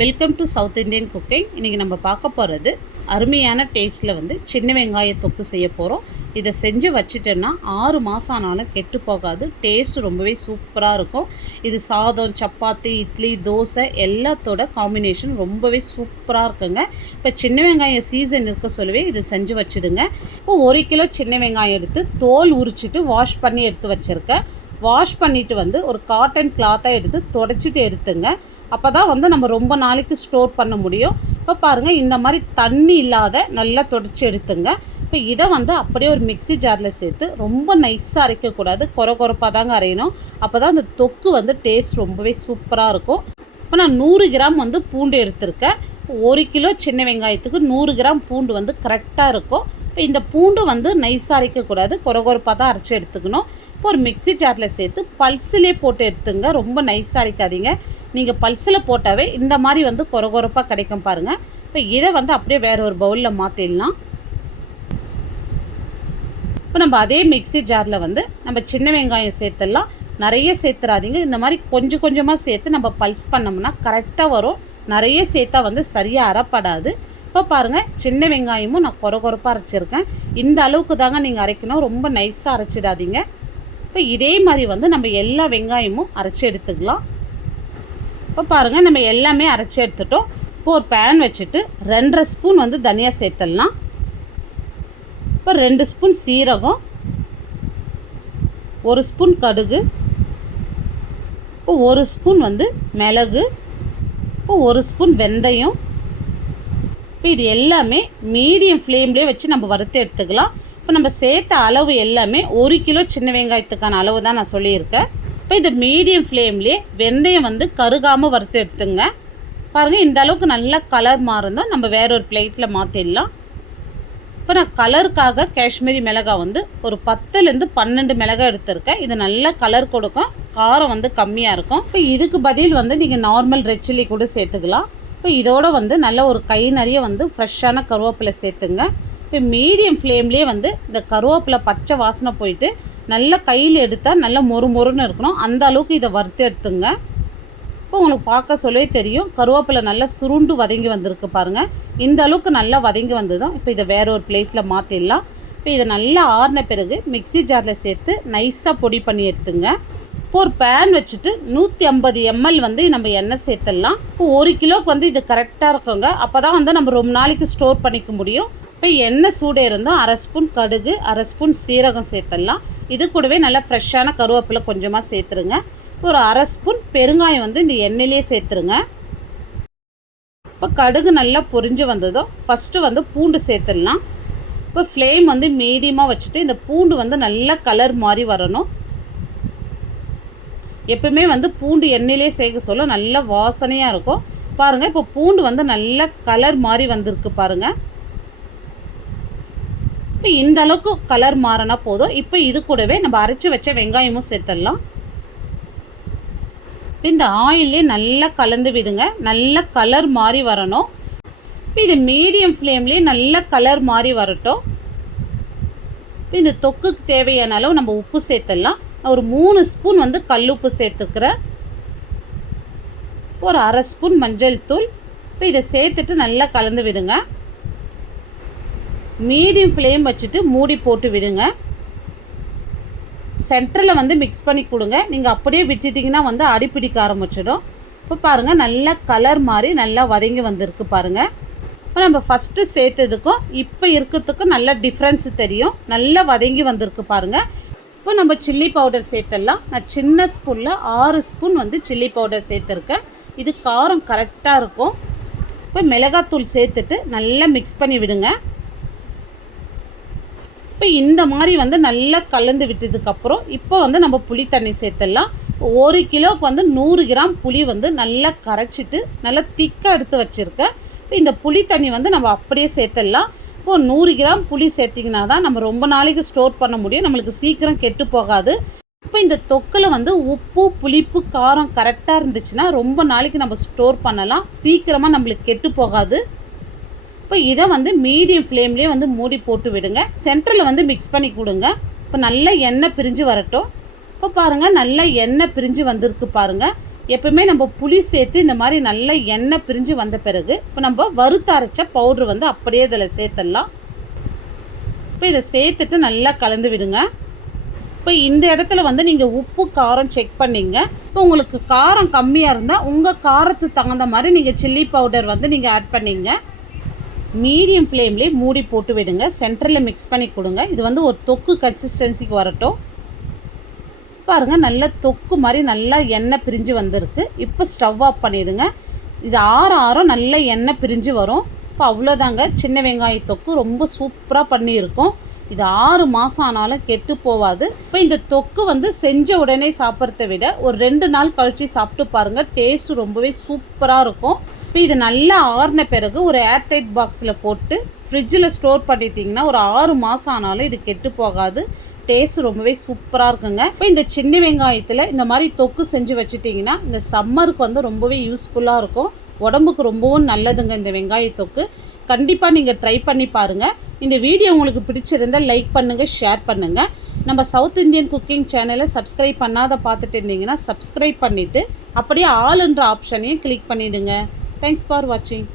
Welcome to south Indian cooking. இன்றைக்கி நம்ம பார்க்க போகிறது அருமையான டேஸ்ட்டில் சின்ன வெங்காய தொக்கு செய்ய போகிறோம். இதை செஞ்சு வச்சுட்டோன்னா 6 மாதம் ஆனாலும் கெட்டு போகாது. டேஸ்ட்டு ரொம்பவே சூப்பராக இருக்கும். இது சாதம், சப்பாத்தி, இட்லி, தோசை எல்லாத்தோட காம்பினேஷன் ரொம்பவே சூப்பராக இருக்குங்க. இப்போ சின்ன வெங்காயம் சீசன் இருக்க சொல்லவே இது செஞ்சு வச்சுடுங்க. இப்போ 1 கிலோ சின்ன வெங்காயம் எடுத்து தோல் உரிச்சிட்டு வாஷ் பண்ணி எடுத்து வச்சுருக்கேன். வாஷ் பண்ணிவிட்டு ஒரு காட்டன் கிளாத்தை எடுத்து துடைச்சிட்டு எடுத்துங்க. அப்போ தான் நம்ம ரொம்ப நாளைக்கு ஸ்டோர் பண்ண முடியும். இப்போ பாருங்கள், இந்த மாதிரி தண்ணி இல்லாத நல்லா துடைச்சி எடுத்துங்க. இப்போ இதை அப்படியே ஒரு மிக்ஸி ஜாரில் சேர்த்து ரொம்ப நைஸாக அரைக்கக்கூடாது, கொரப்பாக தாங்க அரையணும். அப்போ தான் அந்த தொக்கு டேஸ்ட் ரொம்பவே சூப்பராக இருக்கும். இப்போ நான் 100 கிராம் பூண்டு எடுத்திருக்கேன். 1 கிலோ சின்ன வெங்காயத்துக்கு 100 கிராம் பூண்டு கரெக்டாக இருக்கும். இப்போ இந்த பூண்டு நைஸாக அரைக்கக்கூடாது, கொரப்பாக தான் அரைச்சி எடுத்துக்கணும். இப்போ ஒரு மிக்ஸி ஜாரில் சேர்த்து பல்ஸிலே போட்டு எடுத்துங்க. ரொம்ப நைஸாக அரைக்காதீங்க. நீங்கள் பல்ஸில் போட்டாவே இந்த மாதிரி கொரப்பாக கிடைக்கும் பாருங்கள். இப்போ இதை அப்படியே வேறு ஒரு பவுலில் மாற்றிடலாம். இப்போ நம்ம அதே மிக்ஸி ஜாரில் நம்ம சின்ன வெங்காயம் சேர்த்துடலாம். நிறைய சேர்த்துறாதீங்க. இந்த மாதிரி கொஞ்சம் கொஞ்சமாக சேர்த்து நம்ம பல்ஸ் பண்ணோம்னா கரெக்டாக வரும். நிறைய சேர்த்தா சரியாக அரைப்படாது. இப்போ பாருங்கள், சின்ன வெங்காயமும் நான் கொரப்பாக அரைச்சிருக்கேன். இந்த அளவுக்கு தாங்க நீங்கள் அரைக்கணும், ரொம்ப நைஸாக அரைச்சிடாதீங்க. இப்போ இதே மாதிரி நம்ம எல்லா வெங்காயமும் அரைச்சி எடுத்துக்கலாம். இப்போ பாருங்கள், நம்ம எல்லாமே அரைச்சி எடுத்துட்டோம். இப்போ ஒரு பேன் வச்சுட்டு 2.5 ஸ்பூன் தனியா சேர்த்துடலாம். இப்போ 2 ஸ்பூன் சீரகம், 1 ஸ்பூன் கடுகு, இப்போ 1 ஸ்பூன் மிளகு, இப்போ 1 ஸ்பூன் வெந்தயம். இப்போ இது எல்லாமே மீடியம் ஃப்ளேம்லேயே வச்சு நம்ம வறுத்து எடுத்துக்கலாம். இப்போ நம்ம சேர்த்த அளவு எல்லாமே 1 கிலோ சின்ன வெங்காயத்துக்கான அளவு தான் நான் சொல்லியிருக்கேன். இப்போ இந்த மீடியம் ஃப்ளேம்லேயே வெந்தயம் கருகாமல் வறுத்து எடுத்துங்க. பாருங்கள், இந்த அளவுக்கு நல்லா கலர் மாறும். நம்ம வேற ஒரு பிளேட்டில் மாற்றிடலாம். இப்போ நான் கலருக்காக காஷ்மீரி மிளகாய் ஒரு 10லேருந்து 12 மிளகாய் எடுத்திருக்கேன். இது நல்ல கலர் கொடுக்கும், காரம் கம்மியாக இருக்கும். இப்போ இதுக்கு பதில் நீங்கள் நார்மல் ரெட் சில்லி கூட சேர்த்துக்கலாம். இப்போ இதோட நல்ல ஒரு கை நிறைய ஃப்ரெஷ்ஷான கருவேப்பிலை சேர்த்துங்க. இப்போ மீடியம் ஃப்ளேம்லேயே இந்த கருவேப்பிலை பச்சை வாசனை போயிட்டு நல்லா கையில் எடுத்தால் நல்லா மொறுன்னு இருக்கணும். அந்த அளவுக்கு இதை வறுத்து எடுத்துங்க. இப்போ உங்களுக்கு பார்க்க சொல்லவே தெரியும், கருவேப்பிலை நல்லா சுருண்டு வதங்கி வந்திருக்கு பாருங்கள். இந்த அளவுக்கு நல்லா வதங்கி வந்ததும் இப்போ இதை வேற ஒரு பிளேட்டில் மாற்றிடலாம். இப்போ இதை நல்லா ஆறின பிறகு மிக்ஸி ஜாரில் சேர்த்து நைஸாக பொடி பண்ணி எடுத்துங்க. இப்போ ஒரு பேன் வச்சுட்டு 150 ml நம்ம எண்ணெய் சேர்த்துடலாம். இப்போ 1 கிலோவுக்கு இது கரெக்டாக இருக்குங்க. அப்போ தான் நம்ம ரொம்ப நாளைக்கு ஸ்டோர் பண்ணிக்க முடியும். இப்போ எண்ணெய் சூடே இருந்தோம் 1/2 ஸ்பூன் கடுகு, 1/2 ஸ்பூன் சீரகம் சேர்த்துடலாம். இது கூடவே நல்லா ஃப்ரெஷ்ஷான கருவேப்பிலை கொஞ்சமாக சேர்த்துருங்க. ஒரு 1/2 ஸ்பூன் பெருங்காயம் இந்த எண்ணெயிலே சேர்த்துருங்க. இப்போ கடுகு நல்லா பொரிஞ்சு வந்ததும் ஃபஸ்ட்டு பூண்டு சேர்த்துடலாம். இப்போ ஃப்ளேம் மீடியமாக வச்சுட்டு இந்த பூண்டு நல்லா கலர் மாதிரி வரணும். எப்பவுமே பூண்டு எண்ணெயிலே சேர்க்க சொல்ல நல்ல வாசனையாக இருக்கும். பாருங்கள், இப்போ பூண்டு நல்ல கலர் மாதிரி வந்திருக்கு பாருங்கள். இப்போ இந்த அளவுக்கு கலர் மாறினா போதும். இப்போ இது கூடவே நம்ம அரைச்சி வச்ச வெங்காயமும் சேர்த்துடலாம். இந்த ஆயிலே நல்லா கலந்து விடுங்க. நல்ல கலர் மாறி வரணும். இப்போ இது மீடியம் ஃப்ளேம்லேயே நல்ல கலர் மாறி வரட்டும். இப்போ இந்த தொக்குக்கு தேவையான அளவு நம்ம உப்பு சேர்த்துடலாம். ஒரு 3 ஸ்பூன் கல்லுப்பு சேர்த்துக்கிறேன். ஒரு 1/2 ஸ்பூன் மஞ்சள் தூள். இப்போ இதை சேர்த்துட்டு நல்லா கலந்து விடுங்க. மீடியம் ஃப்ளேம் வச்சுட்டு மூடி போட்டு விடுங்க. சென்டரில் மிக்ஸ் பண்ணி கொடுங்க. நீங்கள் அப்படியே விட்டுட்டிங்கன்னா அடிப்பிடிக்க ஆரம்பிச்சிடும். இப்போ பாருங்கள், நல்லா கலர் மாதிரி நல்லா வதங்கி வந்திருக்கு பாருங்கள். இப்போ நம்ம ஃபஸ்ட்டு சேர்த்ததுக்கும் இப்போ இருக்கிறதுக்கும் நல்ல டிஃப்ரென்ஸ் தெரியும். நல்லா வதங்கி வந்திருக்கு பாருங்கள். இப்போ நம்ம சில்லி பவுடர் சேர்த்துடலாம். நான் சின்ன ஸ்பூனில் 6 ஸ்பூன் சில்லி பவுடர் சேர்த்துருக்கேன். இது காரம் கரெக்டாக இருக்கும். இப்போ மிளகாத்தூள் சேர்த்துட்டு நல்லா மிக்ஸ் பண்ணி விடுங்க. இப்போ இந்த மாதிரி நல்லா கலந்து விட்டதுக்கப்புறம் இப்போ நம்ம புளி தண்ணி சேர்த்துடலாம். 1 கிலோவுக்கு 100 கிராம் புளி நல்லா கரைச்சிட்டு நல்லா திக்காக எடுத்து வச்சுருக்கேன். இப்போ இந்த புளி தண்ணி நம்ம அப்படியே சேர்த்துடலாம். இப்போது 100 கிராம் புளி சேர்த்திங்கன்னா தான் நம்ம ரொம்ப நாளைக்கு ஸ்டோர் பண்ண முடியும், நம்மளுக்கு சீக்கிரம் கெட்டு போகாது. இப்போ இந்த தொக்கில் உப்பு, புளிப்பு, காரம் கரெக்டாக இருந்துச்சுன்னா ரொம்ப நாளைக்கு நம்ம ஸ்டோர் பண்ணலாம், சீக்கிரமாக நம்மளுக்கு கெட்டு போகாது. இப்போ இதை மீடியம் ஃப்ளேம்லேயே மூடி போட்டு விடுங்க. சென்டரில் மிக்ஸ் பண்ணி கொடுங்க. இப்போ நல்லா எண்ணெய் பிரிஞ்சு வரட்டும். இப்போ பாருங்கள், நல்லா எண்ணெய் பிரிஞ்சு வந்திருக்கு பாருங்கள். எப்பவுமே நம்ம புளி சேர்த்து இந்த மாதிரி நல்லா எண்ணெய் பிரிஞ்சு வந்த பிறகு இப்போ நம்ம வறுத்து அரைச்ச பவுட்ரு வந்து அப்படியே இதில் சேர்த்துடலாம். இப்போ இதை சேர்த்துட்டு நல்லா கலந்து விடுங்க. இப்போ இந்த இடத்துல வந்து நீங்கள் உப்பு காரம் செக் பண்ணிங்க. இப்போ உங்களுக்கு காரம் கம்மியாக இருந்தால் உங்கள் காரத்துக்கு தகுந்த மாதிரி நீங்கள் சில்லி பவுடர் வந்து நீங்கள் ஆட் பண்ணிங்க. மீடியம் ஃப்ளேம்லேயே மூடி போட்டு விடுங்க. சென்டரில் மிக்ஸ் பண்ணி கொடுங்க. இது வந்து ஒரு தொக்கு கன்சிஸ்டன்சிக்கு வரட்டும். பாருங்கள், நல்ல தொக்கு மாதிரி நல்லா எண்ணெய் பிரிஞ்சு வந்திருக்கு. இப்போ ஸ்டவ் ஆஃப் பண்ணிடுங்க. இது ஆற நல்ல எண்ணெய் பிரிஞ்சு வரும். இப்போ அவ்வளோதாங்க, சின்ன வெங்காய தொக்கு ரொம்ப சூப்பராக பண்ணியிருக்கோம். இது 6 மாதம் ஆனாலும் கெட்டு போகாது. இப்போ இந்த தொக்கு வந்து செஞ்ச உடனே சாப்பிட்றத விட ஒரு 2 நாள் கழித்து சாப்பிட்டு பாருங்கள், டேஸ்ட்டு ரொம்பவே சூப்பராக இருக்கும். இப்போ இது நல்லா ஆறின பிறகு ஒரு ஏர்டைட் பாக்ஸில் போட்டு ஃப்ரிட்ஜில் ஸ்டோர் பண்ணிட்டிங்கன்னா ஒரு 6 மாதம் ஆனாலும் இது கெட்டு போகாது. டேஸ்ட் ரொம்பவே சூப்பராக இருக்குங்க. இப்போ இந்த சின்ன வெங்காயத்தில் இந்த மாதிரி தொக்கு செஞ்சு வச்சுட்டிங்கன்னா இந்த சம்மருக்கு வந்து ரொம்பவே யூஸ்ஃபுல்லாக இருக்கும். உடம்புக்கு ரொம்பவும் நல்லதுங்க இந்த வெங்காய தொக்கு. கண்டிப்பாக நீங்கள் ட்ரை பண்ணி பாருங்கள். இந்த வீடியோ உங்களுக்கு பிடிச்சிருந்தால் லைக் பண்ணுங்கள், ஷேர் பண்ணுங்கள். நம்ம சவுத் இந்தியன் குக்கிங் சேனலை சப்ஸ்கிரைப் பண்ணாத பார்த்துட்டு இருந்தீங்கன்னா சப்ஸ்கிரைப் பண்ணிவிட்டு அப்படியே ஆல்ன்ற ஆப்ஷனையும் கிளிக் பண்ணிவிடுங்க. தேங்க்ஸ் ஃபார் வாட்சிங்.